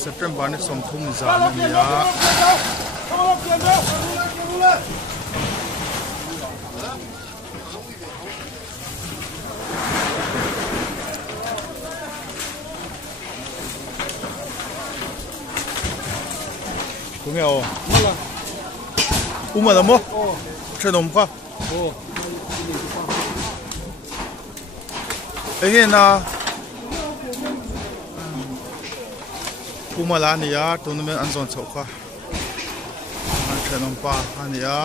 September ni som thum zan ania kumeo uma mo chenom kha engena kumala nia tournament anzon chokha chenom pa ania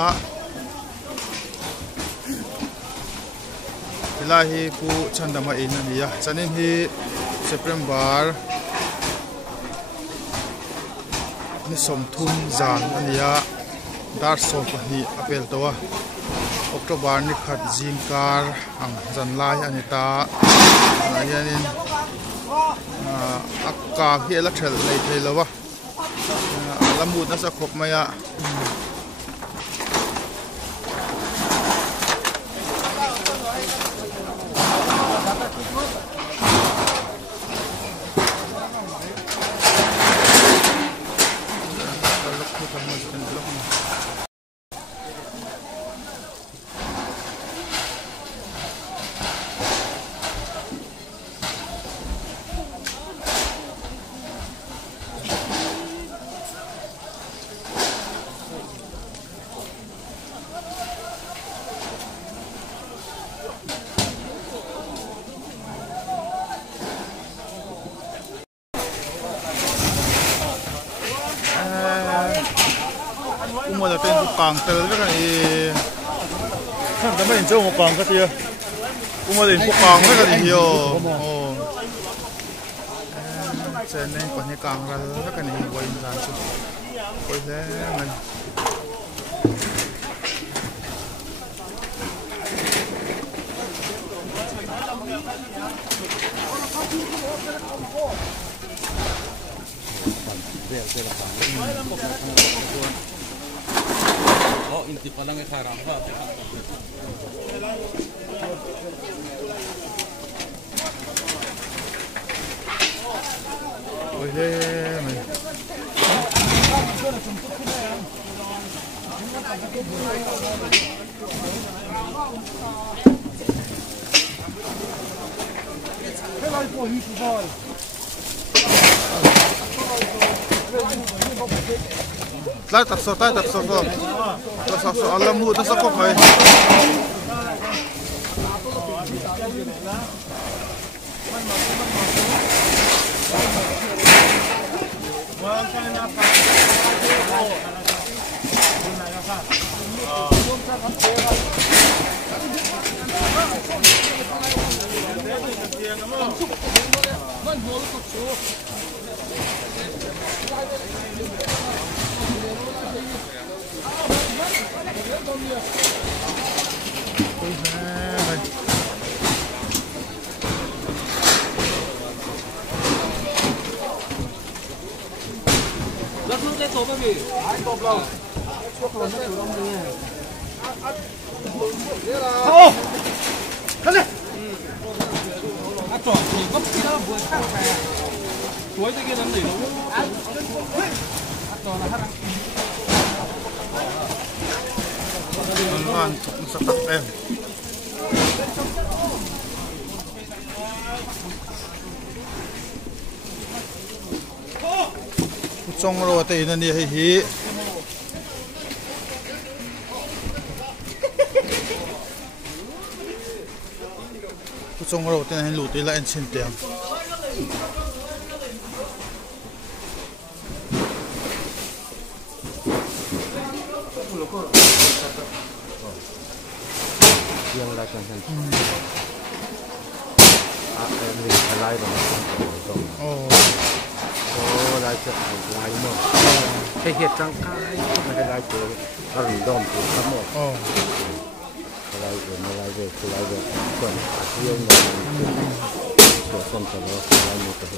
ilahi pu chandama ina nia chanin hi September ni som thum zan ania dar som pani apel towa October ni khat jingkar ang janlai anita ayanin akka hiela thel lei theilawa lamut na sa khop maya mua là tên càng từ cái này không tao mới chơi một càng cái gì mua đến càng cái này nhiều cho nên còn những càng là cái này quay ra chứ quay thế mình inti pa lang ikarang ba? Pwede may tay tập số alam mu ta sa kop mai trong rồi thì nó đi hí trong rồi thì nó lụt đi lại trên tiền yang lại cần mình phải lại rồi lại chợ lại mà cái hiện trang cái mà cái lại chợ ăn đòn của các mỏ lại về còn riêng là của sân cho nó lại một cái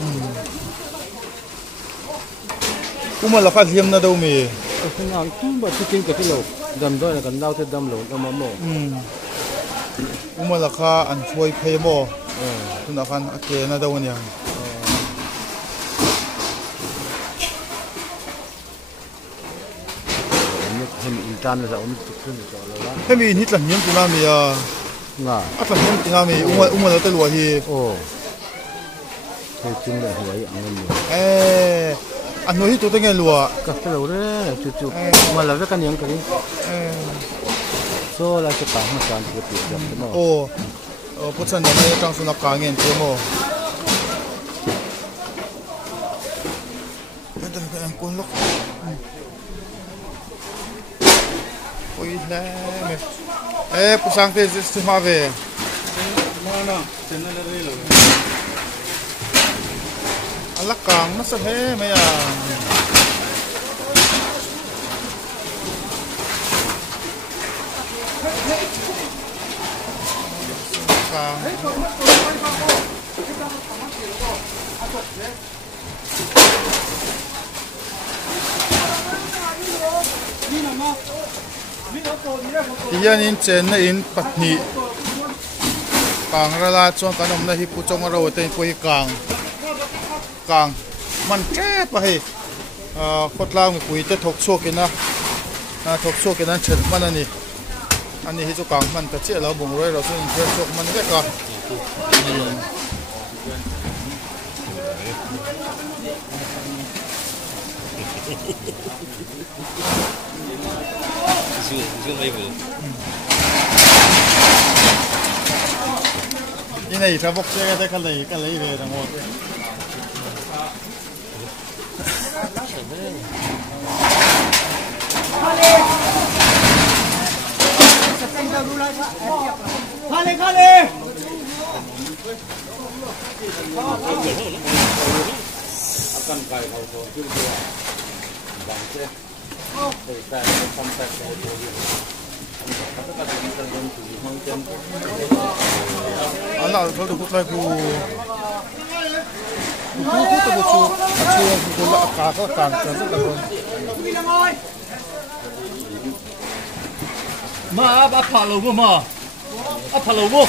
cũng mà là phát hiện là đâu mì không ăn cũng mà chỉ cái lẩu đầm đó là cần đau thêm đầm lẩu đầm mỏ cũng mà là khá ăn phơi phê mỏ chúng ta ăn cái là đâu nhỉ chan là ông chụp cho là thế mình hít là nhiễm từ nam thì ngà ắt là nhiễm từ nam thì ung là tới lùa thì thì chính là huế ăn nhiều anh nói hít tôi tới nghe lùa các cái lẩu đấy chụp mà là cái những cái số là cái tảng mà chan cái tiền được đó bút chân này trong số nó cá nghiền thế mồ đây là cái con lốc ôi nè mày bút sang thế sẽ mà về nó chân nó đây rồi anh lắc càng nó sẽ thế mày Iyan in chen na in patni kang rala chong kanom na hi pu chong ro te ko hi kang man tre pa hi khotlang mi pui te thok chok ina thok chok ina chen man ani hi chu kang man ta che lo bung roi ro sun che chok man ve ka ini này ra bốc xe cái lấy về thằng ngồi khale akan kai kau tu juga bangsa kita sampai ke dia Allah kalau tu lagi ku tu ku la ka ka kan kan tu ma apa palo mo palo mo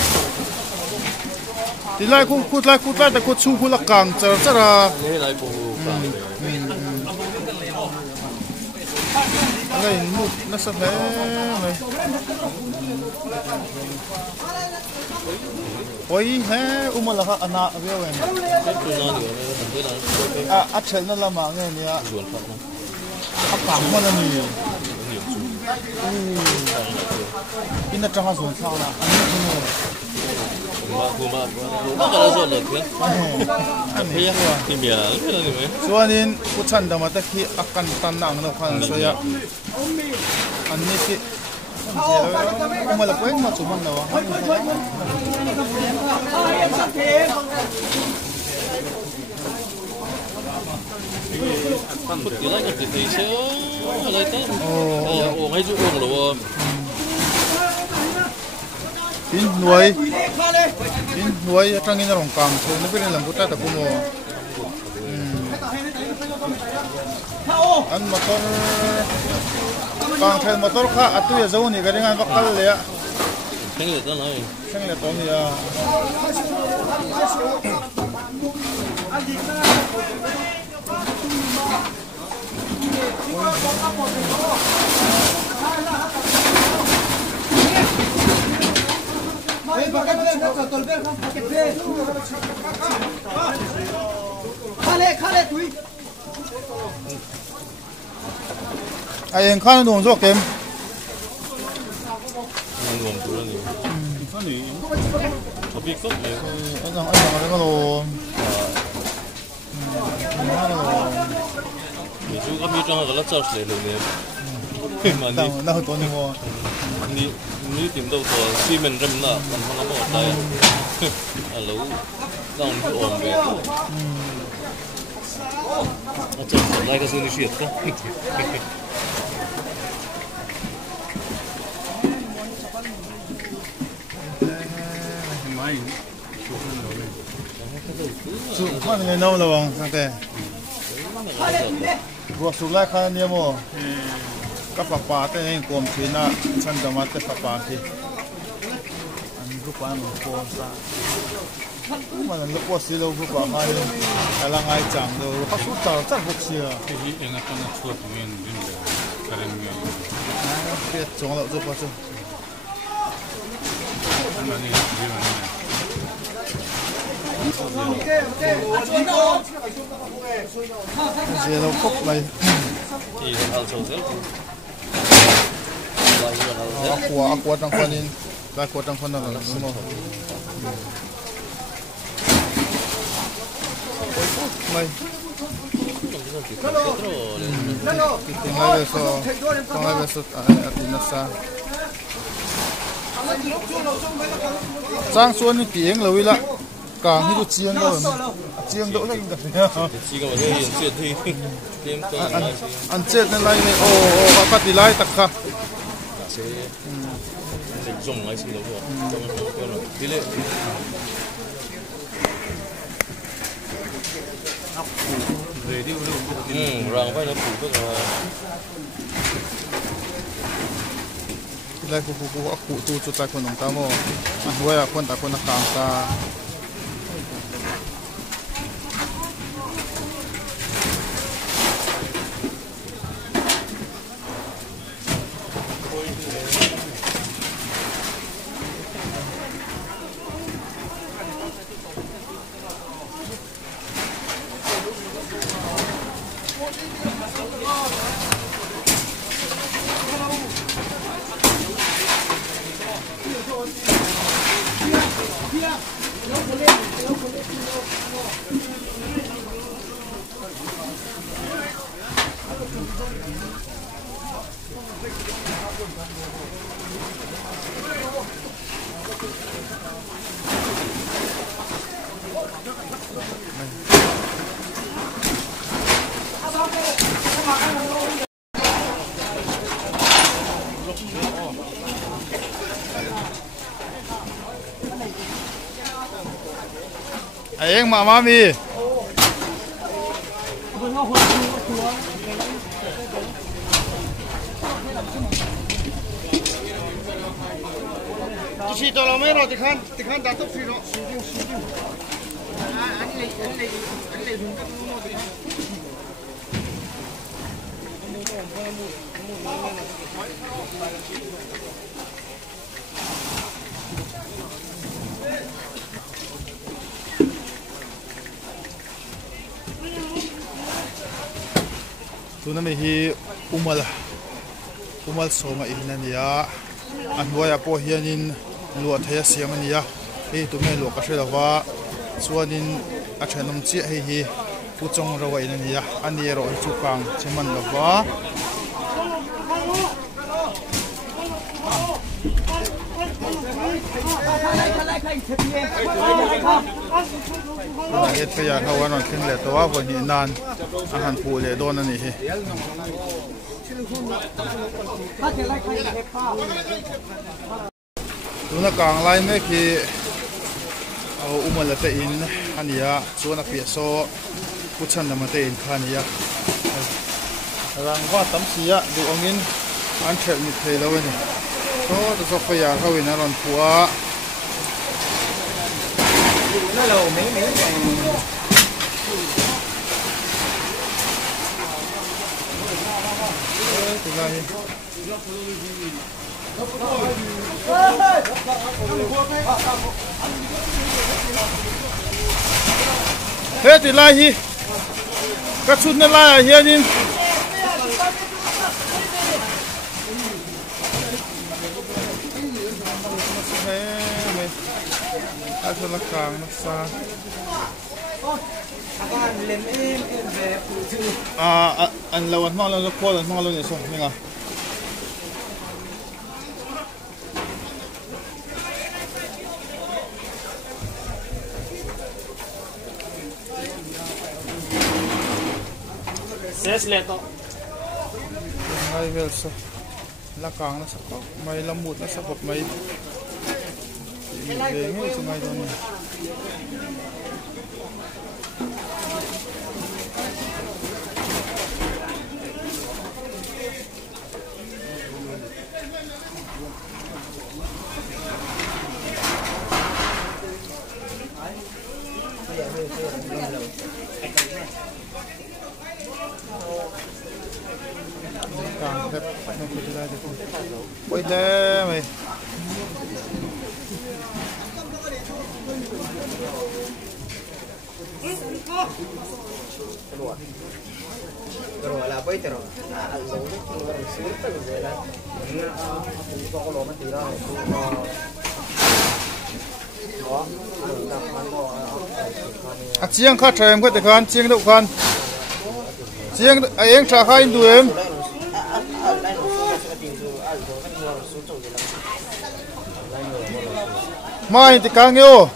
thì lại ku lạiแต่ku chu ku la kang char ra lại bu này nút nó sẽ thế này ôi he mà là anh ạ biết rồi à chơi nó là mà nghe nè áp cảm mà nó nhiều in nó trong xuống sao là anh biết nó cái là rồi được đấy anh thấy tìm hiểu cái là gì vậy cho nên ku chân đó mà ta khi akan tan nang nó khoan so ya anh ấy thì mà là quên mà chúng mình đâu một cái là cái gì chứ lấy tới ngay chỗ uống rồi tin nuôi trong cái rồng càng thôi nó biết làm bút ta cũng mua anh motor càng thêm motor khác à tôi giờ này cái này bắt cắtเลยà xem được đó này xem được tao này à ai em khăn đồ cho kem anh rằng cái đồ mình chú có biết trong cái lá cháo sấy luôn nè mà nào tôi đi mua ni tìm đâu có xi măng râm nè còn không có một tay à lú dòng cái ổn về chắc lại cái gì đi xịt đó chụp con người nâu là bằng sang thế vừa chụp lại khăn nhiều mồ các papa thế này cùng chuyện là chân đầm mặt thế papa thì anh giúp anh một cô sa mà lúc qua xí lâu giúp anh hay là ngay chẳng đâu các số tàu chắc bốc xí à cái gì anh ta nó chua tụi mình biết chọn lậu giúp vào chứ gì đâu khóc này aqua trong khoan in lại aqua trong khoan là đúng không mày tinggal besok atinasa sang xuân tiếng là la càng như chiêng đâu chiêng đỗ lên cả ăn chết nên lại này ô bắt đi lại tắc khá dùng ngay xin lỗi rồi tỷ lệ về đi rằng phải là phủ tức là lại cụ tu cho ta con ông ta mò anh à con ta con nó càng ta anh mà mami chỉ cho nó mấy rồi thì khăn đã tốt phi rồi anh lấy dùng cái nó thì tu na hi umal soma ihna an boya po hianin luat thaya siam ania hi tu me lo ka hrelawa chuanin a thanom chi hi puchong rawa in ania ani ro chu kang cheman lawa et pe ya khawan on thing le to wa bo ni nan a han pu le don ani hi tuna kang lai me ki umal te in ania chuan a pi so puchan na mate in khania rang wa tam sia du ongin an thel ni thei lo ni to to pe ya khawin aron puwa hello mấy hết thì lai hi các chút nên lai hiền nhìn ai cho nó càng nó xa anh lâu anh mong lâu qua anh mong lâu này xong nghe à Ses leto ngay về sao là càng nó sắp bóc mày làm một nó sắp bóc mày về ngay cho mày rồi này càng đẹp nó có thể lại được quay lên mày Pero la puede pero al lo que lo resulta lo de la un poco lo metí la chiang khát thèm có thể khan chiang đậu khan chiang anh trả khai đuổi em mai thì càng nhiều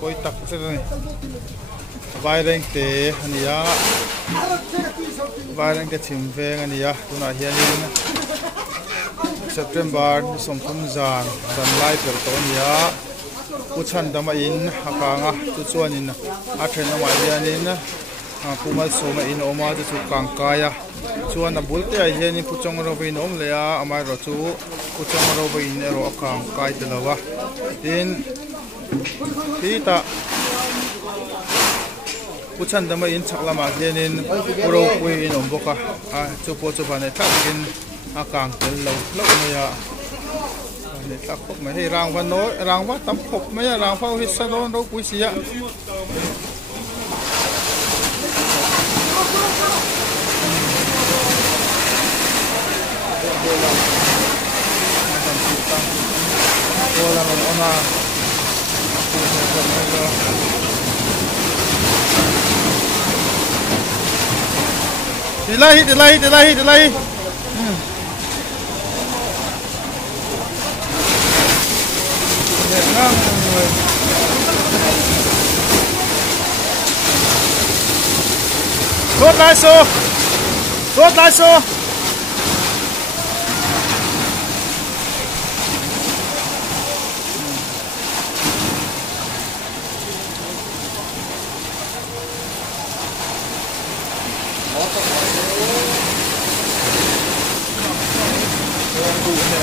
coi tắc thế này vai reng te ania vai reng ke chim veng ania tuna hianin September som thum zan lai per to ania uchan dama in hakanga chu chuanin a then ma hianin pumal soma in oma chu kang kaya chuan a bulte a hianin puchong ro vein om le a amai ro chu puchong ro vein ro kang kai te lawa tin Kita puchan dama in chaklama hianin puro pui in omboka chu po chu bane thakin akang tel lo maya ne tak khop mai hei rang van no rang wa tam khop maya rang phau hit sa don ro pui sia Bola ona Delay. Tốt lái số.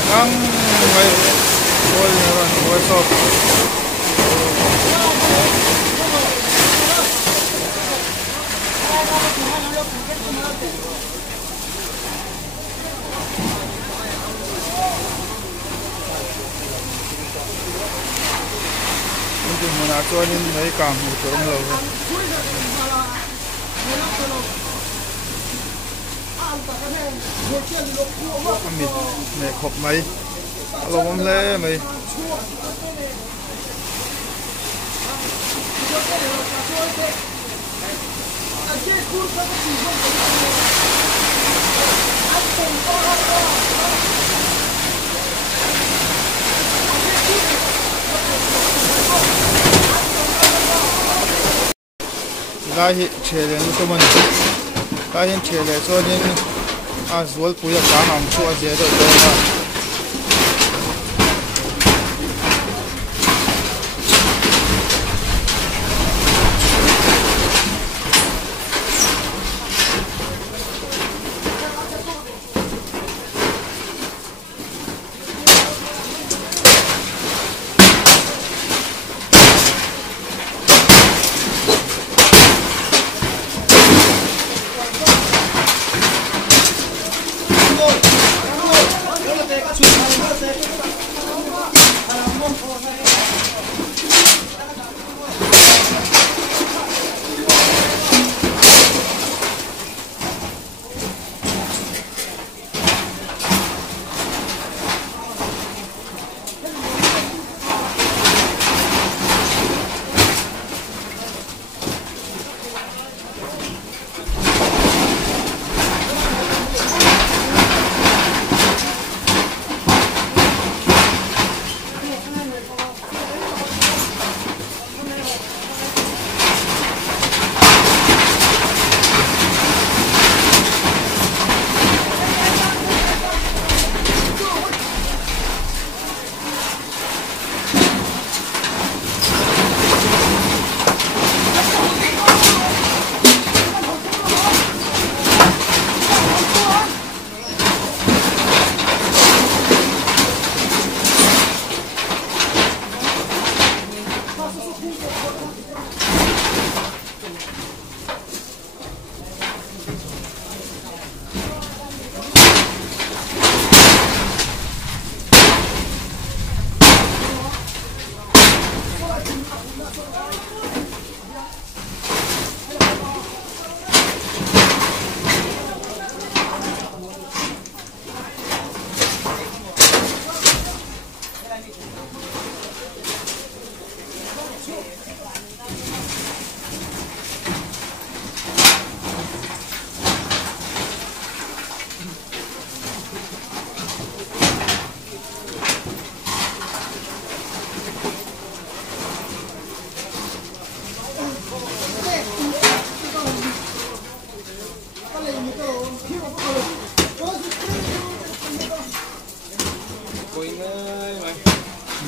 Ngang ngay rồi sốt nhưng mà nó cho nên mấy càng một chỗ lâu hơn mịt mẹ khop mấy lồng lê mày lai hiện chế lên cho mình lai hiện chế lên cho nên zual puya ka ham chu a je do na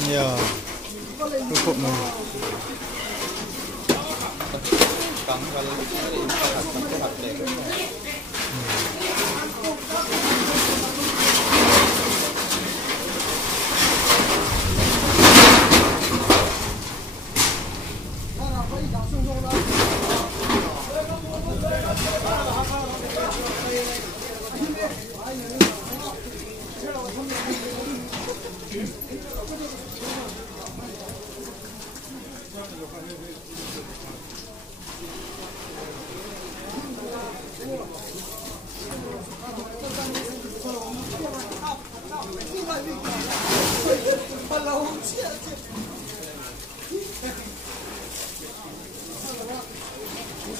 Yeah. Tôi cột này. Cắn và lên cái hạt để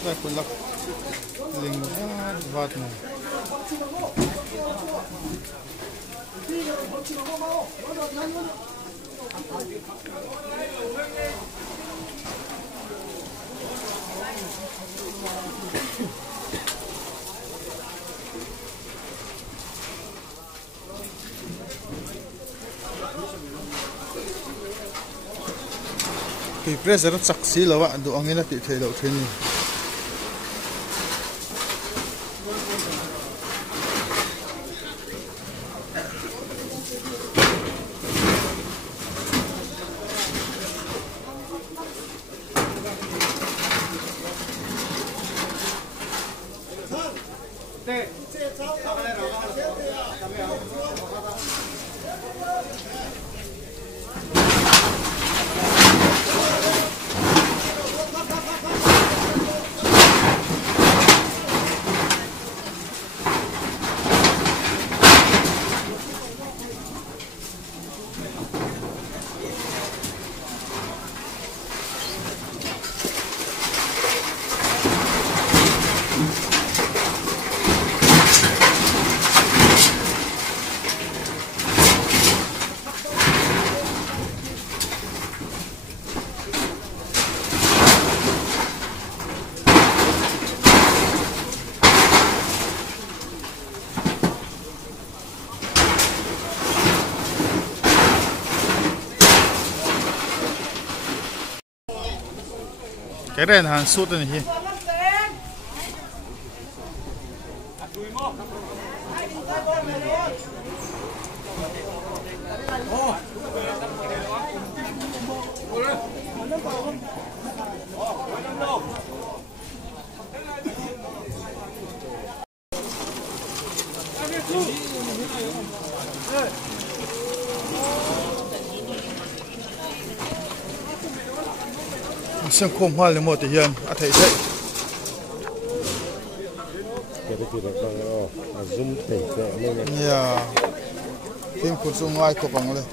Đây cũng là linh vạt này. Thì press rất sắc xí là bạn, đồ ăn là tự thể đầu thế này. Cái này là suốt này hi. Xem khom hoa lên một thì hiền, thấy thế. Cái gì đó zoom thấy thế này. Yeah. Tim cuốn xuống ngoài cột bằng lên.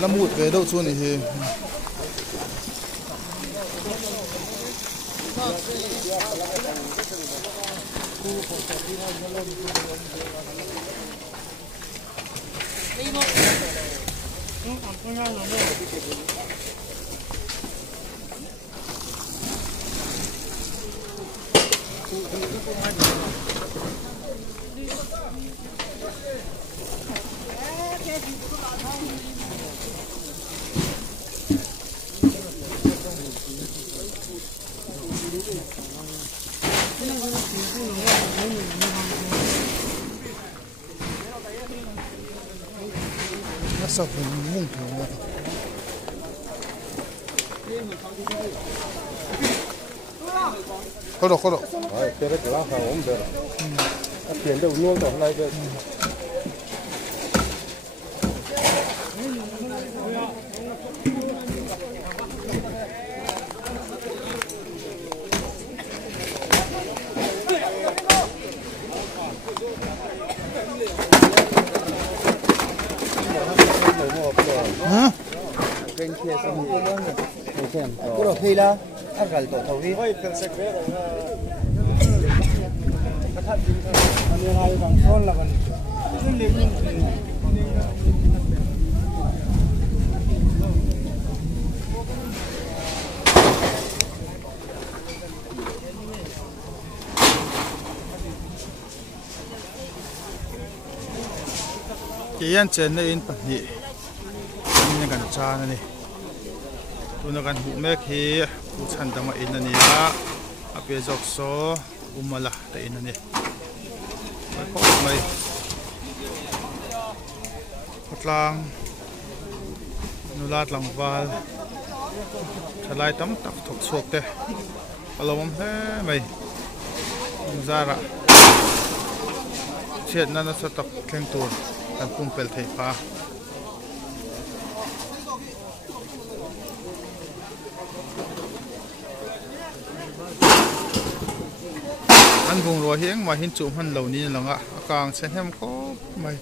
Làm một về đâu xuống này thì nó sập mùng thùng rồi. Có độ. Đấy, cái đó là hàng ổn được. Tiền đâu luôn rồi này cái. Hả? Kênh kia xong rồi cái xem. Cái đồ thi đó, ăn gà tổ thầu đi. Ani hai bang thon la ban. Ni le kian chen na in pahni ni kan cha na ni tuna kan hu mek hi u chan dama in ani a ape jok so umala ta in ani mai pok mai patlang nulat langwal thalai tam tak thok suak te alawam he mai zara chet na sa tak thleng tur kan pumpel thei pa an bung ro hieng ma hin chu han lo ni langa akang chen hem ko mai